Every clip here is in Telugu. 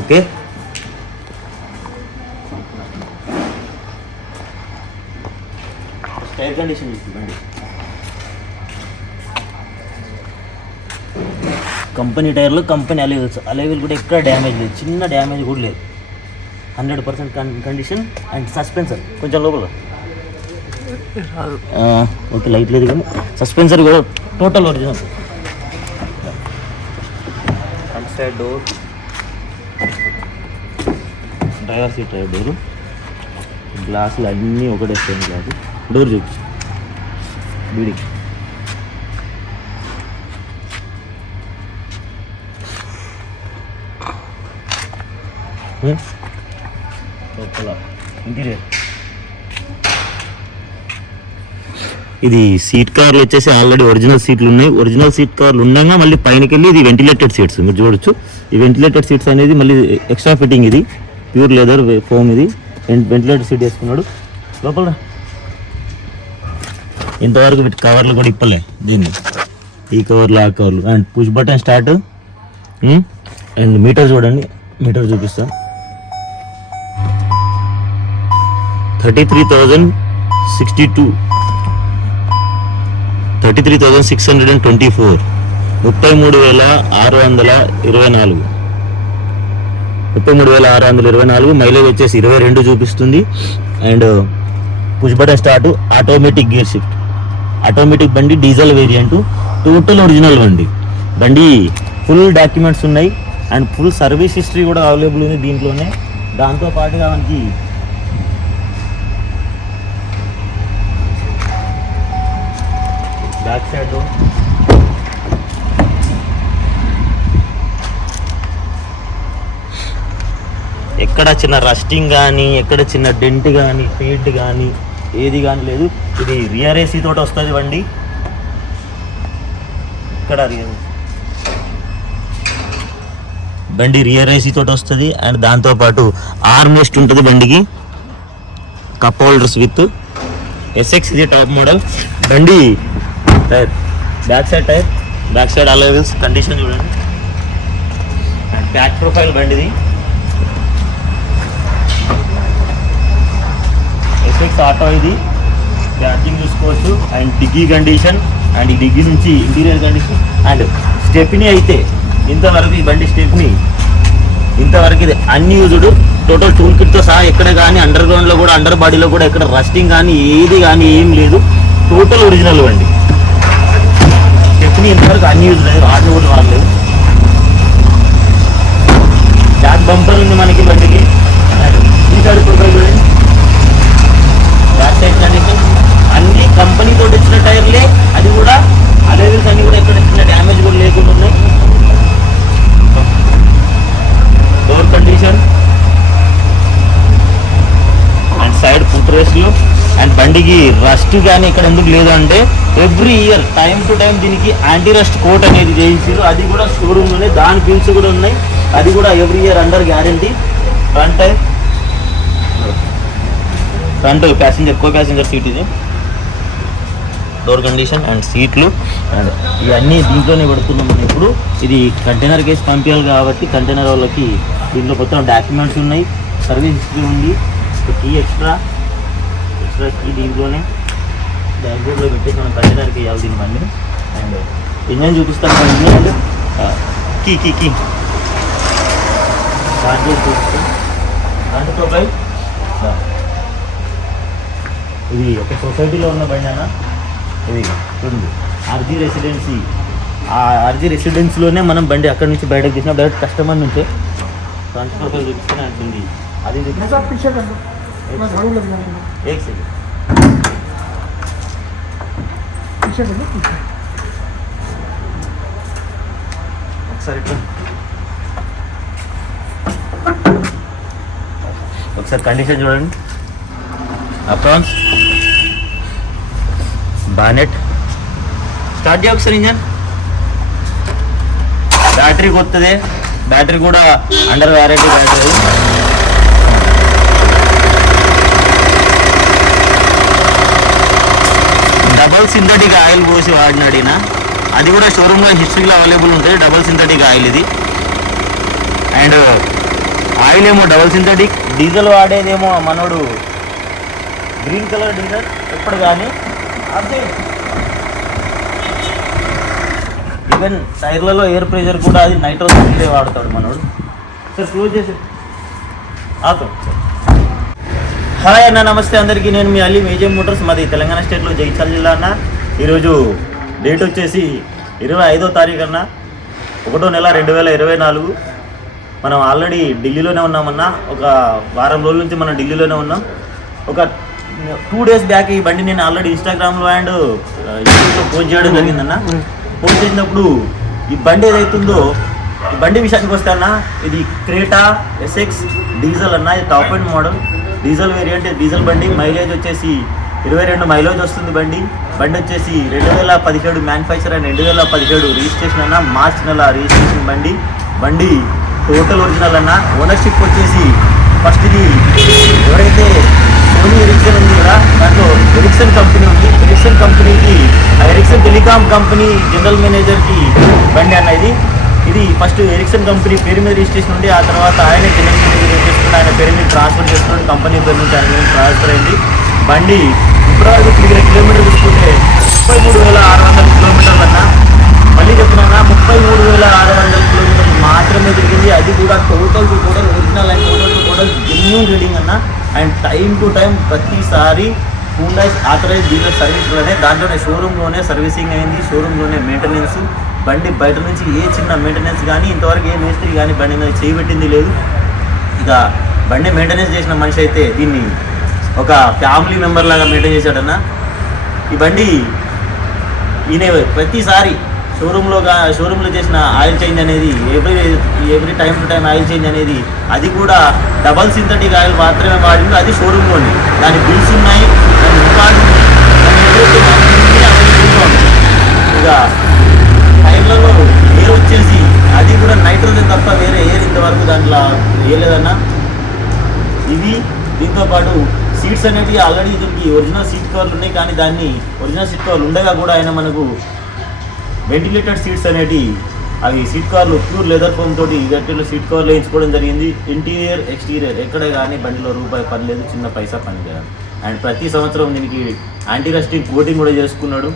ఓకే. టైర్ కండిషన్ చూసుకోండి. కంపెనీ టైర్లు, కంపెనీ అలైవిల్ కూడా ఎక్కడ డ్యామేజ్ లేదు, చిన్న డ్యామేజ్ కూడా లేదు. 100% కండిషన్. అండ్ సస్పెన్సర్ కొంచెం లోపల ఓకే, లైట్ లేదు కానీ సస్పెన్సర్ కూడా total original. Front side door, driver seat driver door, గ్లాసులు అన్నీ ఒకటే సేమ్ గ్లాసు. డోర్ చూపించు బీడింగ్. లోపల ఇంటీరియర్. ఇది సీట్ కార్లు వచ్చేసి ఆల్రెడీ ఒరిజినల్ సీట్లు ఉన్నాయి. ఒరిజినల్ సీట్ కార్లు ఉండగా మళ్ళీ పైనకి వెళ్ళి ఇది వెంటిలేటెడ్ సీట్స్ మీరు చూడొచ్చు. ఈ వెంటిలేటెడ్ సీట్స్ అనేది మళ్ళీ ఎక్స్ట్రా ఫిట్టింగ్. ఇది ప్యూర్ లెదర్ ఫోమ్. ఇది వెంటిలేటెడ్ సీట్ వేసుకున్నాడు. లోపల ఇంతవరకు కవర్లు కూడా ఇప్పలే దీన్ని. ఈ కవర్లు, ఆ కవర్లు. And push button start. And meter చూడండి, మీటర్ చూపిస్తా. 33,062, 33,624, 33,624, 33,624. మైలేజ్ వచ్చేసి 22 చూపిస్తుంది. And push button start, automatic gear shift. Automatic బండి, డీజిల్ వేరియంట్, టోటల్ ఒరిజినల్ బండి. బండి ఫుల్ డాక్యుమెంట్స్ ఉన్నాయి అండ్ ఫుల్ సర్వీస్ హిస్టరీ కూడా అవైలబుల్ ఉంది దీంట్లోనే. దాంతోపాటుగా మనకి బ్యాక్ సైడ్ ఎక్కడ చిన్న రస్టింగ్ కానీ, ఎక్కడ చిన్న డెంట్ కానీ, ఫీడ్ కానీ ఏది కానీ లేదు. ఇది రియర్ ఏసీ తోటి వస్తుంది బండి. ఇక్కడ బండి రియర్ ఏసీ తోటి వస్తుంది. అండ్ దాంతోపాటు ఆర్మ్రెస్ట్ ఉంటుంది బండికి, కప్ హోల్డర్స్ విత్. ఎస్ఎక్స్ ఇది టాప్ మోడల్ బండి. Tyre back side alloy wheels condition చూడండి. అండ్ బ్యాక్ ప్రొఫైల్ బండిది. ఎస్ఎక్స్ ఆటో ఇది. ఛార్జింగ్ చూసుకోవచ్చు. అండ్ డిగ్గీ కండిషన్. అండ్ ఈ డిగ్గీ నుంచి ఇంటీరియర్ కండిషన్. అండ్ స్టెప్నీ అయితే ఇంతవరకు ఈ బండి స్టెప్నీ ఇంతవరకు ఇది అన్యూజ్డ్. టోటల్ టూల్ కిట్తో సహా ఎక్కడ కానీ అండర్ గ్రౌండ్లో కూడా, అండర్ బాడీలో కూడా ఎక్కడ రస్టింగ్ కానీ ఏది కానీ ఏం లేదు. టోటల్ ఒరిజినల్ బండి. స్టెప్నీ ఇంతవరకు అన్యూజ్డ్ లేదు, రాజు కూడా వాడలేదు. బ్యాక్ బంపర్ ఉంది మనకి బండికి. ఈ సైడ్ ప్రొఫైల్ చూడండి. బ్యాక్ సైడ్ కండిషన్ అన్ని కంపెనీ తోటి వచ్చిన టైర్లే. అది కూడా అలైవిల్స్ అన్ని కూడా ఎక్కడ చిన్న డ్యామేజ్ కూడా లేకుండా ఉన్నాయి. Door condition and side foot రేస్లు. అండ్ బండికి రస్ట్ కానీ ఇక్కడ ఎందుకు లేదు అంటే every year time to time దీనికి యాంటీ రస్ట్ కోట్ అనేది చేయించారు. అది కూడా షోరూమ్లోనే, దాని బిల్స్ కూడా ఉన్నాయి. అది కూడా every year under guarantee. Front passenger, co passenger seat ఇది. డోర్ కండిషన్ అండ్ సీట్లు. అండ్ ఇవన్నీ దీంట్లోనే పెడుతున్నాం మనం ఇప్పుడు. ఇది కంటైనర్ కేసు పంపించాలి కాబట్టి కంటైనర్ వాళ్ళకి దీంట్లో మొత్తం డాక్యుమెంట్స్ ఉన్నాయి, సర్వీస్ హిస్టరీ ఉంది. కీ ఎక్స్ట్రా కీ దీంట్లోనే డాష్బోర్డ్లో పెట్టేసి మనం కంటైనర్కి ఇవ్వాలి దీని బండి. అండ్ ఇంజన్ చూపిస్తాను. ఇంజన్ కీ డాష్బోర్డ్ చూపిస్తాం. అండ్ ప్రొఫైల్ ఇది ఒక సొసైటీలో ఉన్న బండి అన్న. ఇది ఉంది ఆర్జీ రెసిడెన్సీ. ఆ ఆర్జీ రెసిడెన్సీలోనే మనం బండి అక్కడి నుంచి బయటకు తీసిన డైరెక్ట్ కస్టమర్ నుంచే. ఫ్రంట్ ప్రొఫైల్ చూపిస్తూనే ఉంటుంది. అది ఒకసారి కండిషన్ చూడండి. అప్రాన్స్ బానెట్ స్టార్ట్ చేయ ఒకసారి. ఇంజన్ బ్యాటరీ కొత్తదే. బ్యాటరీ కూడా under warranty battery. Double synthetic oil పోసి వాడినాడినా. అది కూడా షోరూమ్లో హిస్టరీలో అవైలబుల్ ఉంటుంది. డబల్ సింథటిక్ ఆయిల్ ఇది. అండ్ ఆయిల్ ఏమో డబల్ సింథటిక్, డీజిల్ వాడేదేమో మనోడు గ్రీన్ కలర్ డీజిల్ ఎప్పుడు కానీ. ఈవెన్ టైర్లలో ఎయిర్ ప్రెషర్ కూడా అది నైట్రోజన్ వాడతాడు మనోడు. సార్ క్లోజ్ చేసి హాయ్ అన్న, నమస్తే అందరికీ. నేను మీ అలీ మేజర్ మోటార్స్, మాది తెలంగాణ స్టేట్లో జగిత్యాల జిల్లా అన్న. ఈరోజు డేట్ వచ్చేసి 25వ తారీఖు అన్న, 1వ నెల 2024. మనం ఆల్రెడీ ఢిల్లీలోనే ఉన్నామన్నా. ఒక వారం రోజుల నుంచి మనం ఢిల్లీలోనే ఉన్నాం. ఒక 2 days బ్యాక్ ఈ బండి నేను ఆల్రెడీ ఇన్స్టాగ్రామ్లో అండ్ యూట్యూబ్లో పోస్ట్ చేయడం జరిగిందన్న. పోస్ట్ చేసినప్పుడు ఈ బండి ఏదైతుందో, ఈ బండి విషయానికి వస్తే అన్న, ఇది క్రేటా ఎస్ఎక్స్ డీజిల్ అన్న. ఇది top end model diesel variant. Diesel బండి. మైలేజ్ వచ్చేసి 22 మైలేజ్ వస్తుంది బండి. బండి వచ్చేసి 2017 మ్యానుఫ్యాక్చర్ అండ్ 2017 రిజిస్ట్రేషన్ అన్న. మార్చ్ నెల రిజిస్ట్రేషన్ బండి. బండి టోటల్ ఒరిజినల్ అన్న. ఓనర్షిప్ వచ్చేసి ఫస్ట్ ఇది ఎవరైతే సోనీ ఎరిక్సన్ ఉంది కదా, దాంట్లో ఎరిక్సన్ కంపెనీ ఉంది. ఎరిక్సన్ కంపెనీకి, ఎరిక్సన్ టెలికాం కంపెనీ జనరల్ మేనేజర్కి బండి అన్న ఇది ఫస్ట్ ఎరిక్సన్ కంపెనీ పేరు మీద రిజిస్ట్రేషన్ ఉండి, ఆ తర్వాత ఆయన జనరల్ మేనేజర్ చేసుకుంటే ఆయన పేరు మీద ట్రాన్స్ఫర్ చేసుకుని కంపెనీ పేరు నుంచి ఆయన మీద ట్రాన్స్ఫర్ అయింది. బండి ఇప్పటివరకు తిరిగిన కిలోమీటర్ చూసుకుంటే 33,600 కిలోమీటర్లు అన్న. మళ్ళీ చెప్తున్నా, 33,600 కిలోమీటర్లు మాత్రమే తిరిగింది. అది కూడా total original and total genuine reading అన్న. అండ్ టైం టు టైం ప్రతిసారి హుండై ఆథరైజ్ డీలర్ సర్వీస్లోనే, దాంట్లోనే షోరూంలోనే సర్వీసింగ్ అయింది, షోరూంలోనే మెయింటెనెన్స్. బండి బయట నుంచి ఏ చిన్న మెయింటెనెన్స్ కానీ ఇంతవరకు ఏ మేస్త్రి కానీ బండి మీద చేయబెట్టింది లేదు. ఇక బండి మెయింటెనెన్స్ చేసిన మనిషి అయితే దీన్ని ఒక ఫ్యామిలీ మెంబర్ లాగా మెయింటైన్ చేశాడన్న. ఈ బండి ఈయన ప్రతిసారి షోరూంలో చేసిన ఆయిల్ చేంజ్ అనేది every time to time oil change అనేది, అది కూడా డబల్ సింథటిక్ ఆయిల్ మాత్రమే వాడింది. అది షోరూంలోనే. దాని బిల్స్ ఉన్నాయి, దాని రికార్డు ఉంది. ఇక టైర్లలో ఎయిర్ వచ్చేసి అది కూడా నైట్రోజన్ తప్ప వేరే ఎయిర్ ఇంతవరకు దాంట్లో వేయలేదన్నా. ఇవి దీంతోపాటు సీట్స్ అనేవి ఆల్రెడీ దీనికి ఒరిజినల్ సీట్ కవర్లు ఉన్నాయి, కానీ దాన్ని ఒరిజినల్ సీట్ కవర్లు ఉండగా కూడా ఆయన మనకు వెంటిలేటెడ్ సీట్స్ అనేవి, అవి సీట్ కవర్లు ప్యూర్ లెదర్ ఫోమ్ తోటి గట్టిలో సీట్ కవర్లు వేయించుకోవడం జరిగింది. ఇంటీరియర్ ఎక్స్టీరియర్ ఎక్కడే కానీ బండిలో రూపాయి పని లేదు, చిన్న పైసా పని లేదు. అండ్ ప్రతి సంవత్సరం దీనికి యాంటీ రస్టింగ్ కోటింగ్ కూడా చేసుకున్నాడు.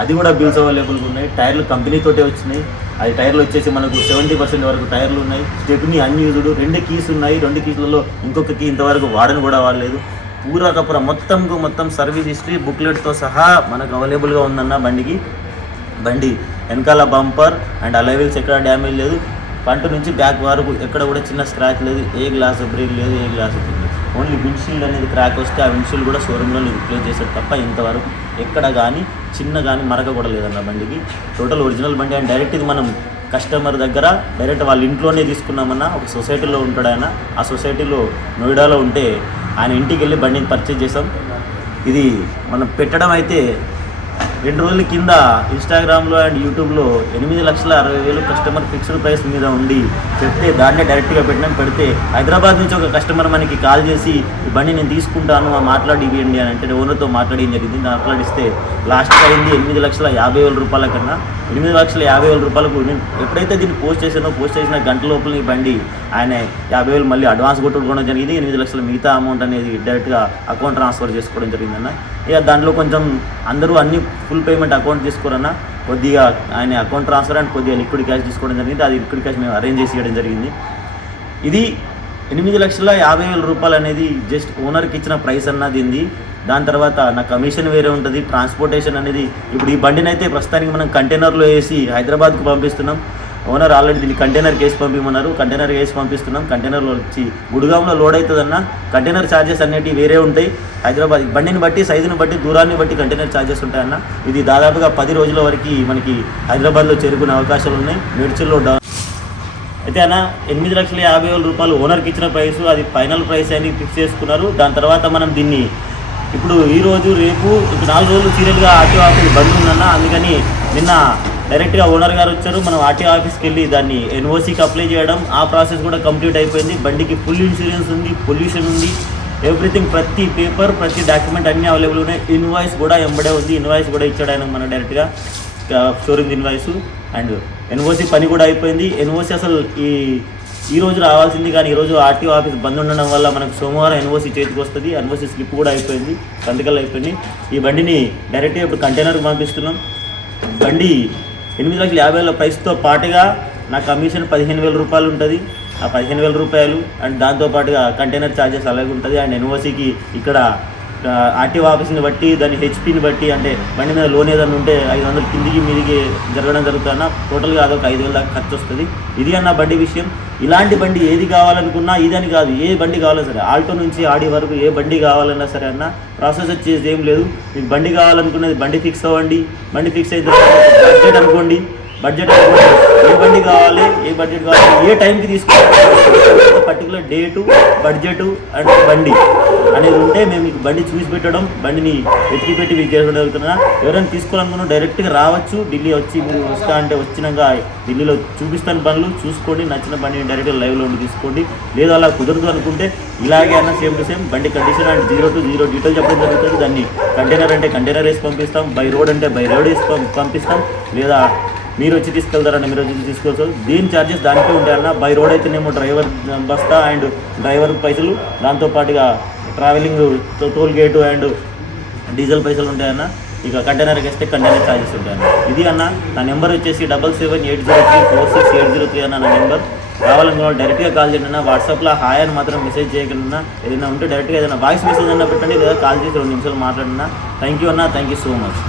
అది కూడా బిల్స్ అవైలబుల్గా ఉన్నాయి. టైర్లు కంపెనీతోటే వచ్చినాయి. అది టైర్లు వచ్చేసి మనకు 70% వరకు టైర్లు ఉన్నాయి. Stepney unused. 2 కీస్ ఉన్నాయి. 2 కీస్లలో ఇంకొక కీ ఇంతవరకు వాడని కూడా వాడలేదు. పూరా మొత్తం సర్వీస్ హిస్టరీ బుక్లెట్తో సహా మనకు అవైలబుల్గా ఉందన్న బండికి. బండి వెనకాల బంపర్ అండ్ అలైవిల్స్ ఎక్కడ డ్యామేజ్ లేదు. ఫ్రంట్ నుంచి బ్యాక్ వరకు ఎక్కడ కూడా చిన్న స్క్రాచ్ లేదు. ఏ గ్లాస్ బ్రేక్ లేదు, ఏ గ్లాస్ లేదు. ఓన్లీ విండ్షీల్డ్ అనేది క్రాక్ వస్తే ఆ విండ్షీల్డ్ కూడా షోరూంలో రిప్లేస్ చేసేది తప్ప ఇంతవరకు ఎక్కడ కానీ చిన్న కానీ మరక కూడా లేదన్న బండికి. టోటల్ ఒరిజినల్ బండి. అండ్ డైరెక్ట్ ఇది మనం కస్టమర్ దగ్గర డైరెక్ట్ వాళ్ళ ఇంట్లోనే తీసుకున్నామన్నా. ఒక సొసైటీలో ఉంటాడు ఆయన. ఆ సొసైటీలో నోయిడాలో ఉంటే ఆయన ఇంటికి వెళ్ళి బండిని పర్చేజ్ చేసాం. ఇది మనం పెట్టడం అయితే 2 రోజుల కింద ఇన్స్టాగ్రామ్లో అండ్ యూట్యూబ్లో 8,60,000 కస్టమర్ ఫిక్స్డ్ ప్రైస్ మీద ఉండి చెప్తే దాన్నే డైరెక్ట్గా పెడితే హైదరాబాద్ నుంచి ఒక కస్టమర్ మనకి కాల్ చేసి ఈ బండి నేను తీసుకుంటాను మాట్లాడి ఇవ్వండి అని అంటే ఓనర్తో మాట్లాడడం జరిగింది. మాట్లాడిస్తే లాస్ట్ అయింది 8,50,000 రూపాయల కన్నా. 8,50,000 రూపాయలకు నేను ఎప్పుడైతే దీన్ని పోస్ట్ చేసిన గంట లోపల ఈ బండి ఆయన 50,000 మళ్ళీ అడ్వాన్స్ కొట్టుకోవడం జరిగింది. 8,00,000 మిగతా అమౌంట్ అనేది డైరెక్ట్గా అకౌంట్ ట్రాన్స్ఫర్ చేసుకోవడం జరిగిందన్న. ఇక దాంట్లో కొంచెం అందరూ అన్ని ఫుల్ పేమెంట్ అకౌంట్ తీసుకోరన్నా. కొద్దిగా ఆయన అకౌంట్ ట్రాన్స్ఫర్ అండ్ కొద్దిగా లిక్విడ్ క్యాష్ తీసుకోవడం జరిగింది. అది లిక్విడ్ క్యాష్ మేము అరేంజ్ చేసి ఇవ్వడం జరిగింది. ఇది 8,50,000 రూపాయలు అనేది జస్ట్ ఓనర్కి ఇచ్చిన ప్రైస్ అన్నది ఉంది. దాని తర్వాత నా కమిషన్ వేరే ఉంటుంది. ట్రాన్స్పోర్టేషన్ అనేది ఇప్పుడు ఈ బండిని అయితే ప్రస్తుతానికి మనం కంటైనర్లో వేసి హైదరాబాద్కు పంపిస్తున్నాం. ఓనర్ ఆల్రెడీ దీన్ని కంటైనర్ కేసు పంపిమన్నారు. కంటైనర్ కేసు పంపిస్తున్నాం. కంటైనర్లో వచ్చి గుడిగాంలో లోడ్ అవుతుందన్న. కంటైనర్ ఛార్జెస్ అనేవి వేరే ఉంటాయి. హైదరాబాద్ బండిని బట్టి, సైజుని బట్టి, దూరాన్ని బట్టి కంటైనర్ ఛార్జెస్ ఉంటాయన్న. ఇది దాదాపుగా 10 రోజుల వరకు మనకి హైదరాబాద్లో చేరుకునే అవకాశాలు ఉన్నాయి. మేడ్చల్లో అయితే అన్న 8,50,000 రూపాయలు ఓనర్కి ఇచ్చిన ప్రైస్, అది ఫైనల్ ప్రైస్ అని ఫిక్స్ చేసుకున్నారు. దాని తర్వాత మనం దీన్ని ఇప్పుడు ఈరోజు రేపు 4 రోజులు సీరియల్గా ఆర్టీఓ ఆఫీస్ బంద్ ఉందన్న. అందుకని నిన్న డైరెక్ట్గా ఓనర్ గారు వచ్చారు. మనం ఆర్టీఓ ఆఫీస్కి వెళ్ళి దాన్ని ఎన్ఓసీకి అప్లై చేయడం, ఆ ప్రాసెస్ కూడా కంప్లీట్ అయిపోయింది. బండికి ఫుల్ ఇన్సూరెన్స్ ఉంది, పొల్యూషన్ ఉంది, ఎవ్రీథింగ్, ప్రతి పేపర్, ప్రతి డాక్యుమెంట్ అన్నీ అవైలబుల్ ఉన్నాయి. ఇన్వాయిస్ కూడా ఎంబడే ఉంది. ఇన్వాయిస్ కూడా ఇచ్చాడు ఆయన మన డైరెక్ట్గా షోరూమ్ ఇన్వాయిస్. అండ్ ఎన్ఓసీ పని కూడా అయిపోయింది. ఎన్ఓసీ అసలు ఈ ఈ రోజు రావాల్సింది, కానీ ఈరోజు ఆర్టీఓ ఆఫీస్ బంద్ ఉండడం వల్ల మనకు సోమవారం ఎన్ఓసి చేతికి వస్తుంది. ఎన్ఓసి స్లిప్ కూడా అయిపోయింది, సంతకాలు అయిపోయింది. ఈ బండిని డైరెక్ట్గా ఇప్పుడు కంటైనర్కి పంపిస్తున్నాం. బండి 8,50,000 ప్రైస్తో పాటుగా నా కమిషన్ 15,000 రూపాయలు ఉంటుంది. ఆ 15,000 రూపాయలు అండ్ దాంతోపాటుగా కంటైనర్ ఛార్జెస్ అలాగే ఉంటుంది. అండ్ ఎన్ఓసికి ఇక్కడ ఆర్టీఓ ఆఫీస్ని బట్టి దాని హెచ్పిని బట్టి అంటే బండి మీద లోన్ ఏదైనా ఉంటే 500 కిందికి మీదికి జరగడం జరుగుతున్నా టోటల్గా అదొక 5,000 దాకా ఖర్చు వస్తుంది. ఇది అన్న బండి విషయం. ఇలాంటి బండి ఏది కావాలనుకున్నా ఇదని కాదు, ఏ బండి కావాలన్నా సరే, ఆల్టో నుంచి ఆడి వరకు ఏ బండి కావాలన్నా సరే అన్న ప్రాసెస్ వచ్చేసి ఏం లేదు. మీకు బండి కావాలనుకున్నది బండి ఫిక్స్ అవ్వండి. బండి ఫిక్స్ అయిన తర్వాత బడ్జెట్ అనుకోండి. బడ్జెట్ ఏ బండి కావాలి, ఏ బడ్జెట్ కావాలి, ఏ టైంకి తీసుకోవాలి, పర్టికులర్ డేటు, బడ్జెట్ అండ్ బండి అనేది ఉంటే మేము మీకు బండి చూసి పెట్టడం, బండిని వెతికి పెట్టి మీకు జరుగుతున్నా. ఎవరైనా తీసుకోవాలనుకున్నా డైరెక్ట్గా రావచ్చు. ఢిల్లీ వచ్చి మీరు వస్తా అంటే వచ్చినాక ఢిల్లీలో చూపిస్తాను బండ్లు, చూసుకోండి. నచ్చిన బండిని డైరెక్ట్గా లైవ్లో ఉండి తీసుకోండి. లేదు అలా కుదరదు అనుకుంటే ఇలాగే అన్న సేమ్ టు సేమ్ బండి కండిషన్ అండ్ 0 to 0 డీటెయిల్ చెప్పడం జరుగుతుంది. దాన్ని కంటైనర్ అంటే కంటైనర్ వేసి పంపిస్తాం, బై రోడ్ అంటే బై రోడ్ వేసి పంపిస్తాం. లేదా మీరు వచ్చి తీసుకెళ్తారంటే మీరు వచ్చి తీసుకోవచ్చు. దీని ఛార్జెస్ దానికే ఉంటాయన్న. బై రోడ్ అయితేనేమో డ్రైవర్ బస్తా అండ్ డ్రైవర్ పైసలు, దాంతోపాటుగా travelling toll gate and diesel పైసలు ఉంటాయన్న. ఇక కంటైనర్కి వేస్తే కంటైనర్ ఛార్జెస్ ఉంటాయన్న. ఇది అన్న నా నెంబర్ వచ్చేసి 7780346803 అన్న నా నెంబర్. కావాలనుకున్న డైరెక్ట్గా కాల్ చేయండి అన్న. వాట్సాప్లో హాయ్ అని మాత్రం మెసేజ్ చేయకుండా ఏదైనా ఉంటే డైరెక్ట్గా ఏదైనా వాయిస్ మెసేజ్ అన్న పెట్టండి, లేదా కాల్ చేసి 2 నిమిషాలు మాట్లాడినా. థ్యాంక్ యూ అన్న, థ్యాంక్ యూ సో మచ్.